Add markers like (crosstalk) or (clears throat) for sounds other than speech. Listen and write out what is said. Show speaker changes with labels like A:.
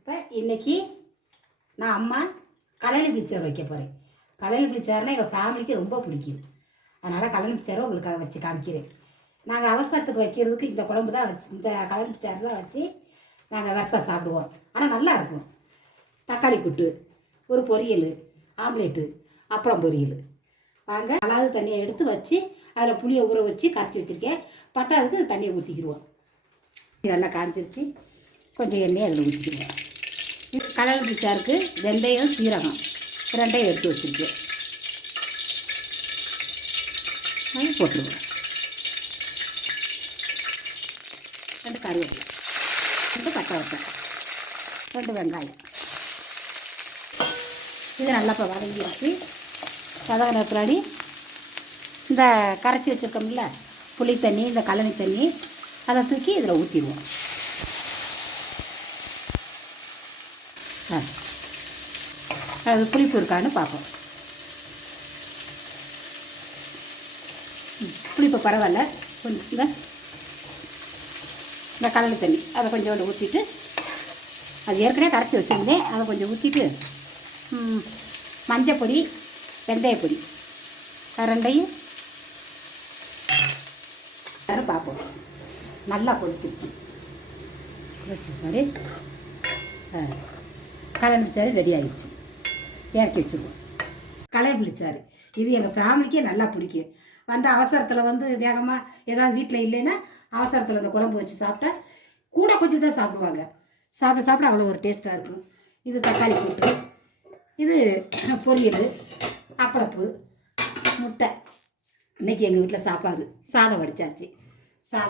A: இப்போ இன்னைக்கு நான் அம்மா கலலி பிடிச்சார் வைக்க போகிறேன் கலலி பிடிச்சாருன்னா எங்கள் ஃபேமிலிக்கு ரொம்ப பிடிக்கும். அதனால் கலலி பிடிச்சாரும் உங்களுக்காக வச்சு காமிக்கிறேன். நாங்கள் அவசரத்துக்கு வைக்கிறதுக்கு இந்த குழம்பு தான் வச்சு இந்த கலலி பிச்சார் தான் வச்சு நாங்கள் வருஷம் சாப்பிடுவோம். ஆனால் நல்லா இருக்கும். தக்காளி கூட்டு ஒரு பொரியல் ஆம்லேட்டு அப்பளம் பொரியல். வாங்க அழகு தண்ணியை எடுத்து வச்சு அதில் புளியை ஊற வச்சு கரைச்சி வச்சுருக்கேன். பத்தாவதுக்கு தண்ணியை ஊற்றிக்கிடுவோம் நல்லா காமிச்சிருச்சு கொஞ்சம் எண்ணெய் அதில் ஊற்றிக்குவேன் கடல் பிச்சாருக்கு வெந்தயம் சீரகம். ரெண்டையும் எடுத்து வச்சுருக்கேன் அது போட்டுருவோம் ரெண்டு கருவேப்பிலை. ரெண்டு பட்டை ரெண்டு வெங்காயம். இது நல்லா இப்போ வதங்கிடுச்சு வதங்கின பின்னாடி இந்த கரைச்சி வச்சுருக்கோம்ல புளி தண்ணி இந்த கழனி தண்ணி அதை தூக்கி இதில் ஊற்றிடுவோம் அது புளிப்பு இருக்கான்னு பார்ப்போம். ம், புளிப்பு பரவாயில்ல. கொஞ்சம் இந்த கடலை தண்ணி அதை கொஞ்சோண்டு ஊற்றிட்டு அது ஏற்கனவே கரைச்சி வச்சுருந்தேன் அதை கொஞ்சம் ஊற்றிட்டு மஞ்சப்பொடி வெந்தயப்பொடி பொடி ரெண்டையும் அதை பார்ப்போம். நல்லா கொதிச்சிருச்சு. கொதிச்சு மாதிரி கலர் பிடிச்சாரு ரெடி ஆகிடுச்சு இறக்கி வச்சுருவோம். கலர் பிடிச்சாரு இது எங்கள் ஃபேமிலிக்கே நல்லா பிடிக்கும். வந்து அவசரத்தில் வந்து வேகமாக ஏதாவது வீட்டில் இல்லைன்னா அவசரத்தில் அந்த குழம்பு வச்சு சாப்பிட்டா கூட கொஞ்சம் தான் சாப்பிடுவாங்க. சாப்பிட சாப்பிட அவ்வளோ ஒரு டேஸ்ட்டாக இருக்கும். இது தக்காளி கூட்டு. இது (clears throat) பொரியல் அப்பளப்பு முட்டை. இன்றைக்கி எங்கள் வீட்டில் சாப்பாடு. சாதம் வடித்தாச்சு சாதம்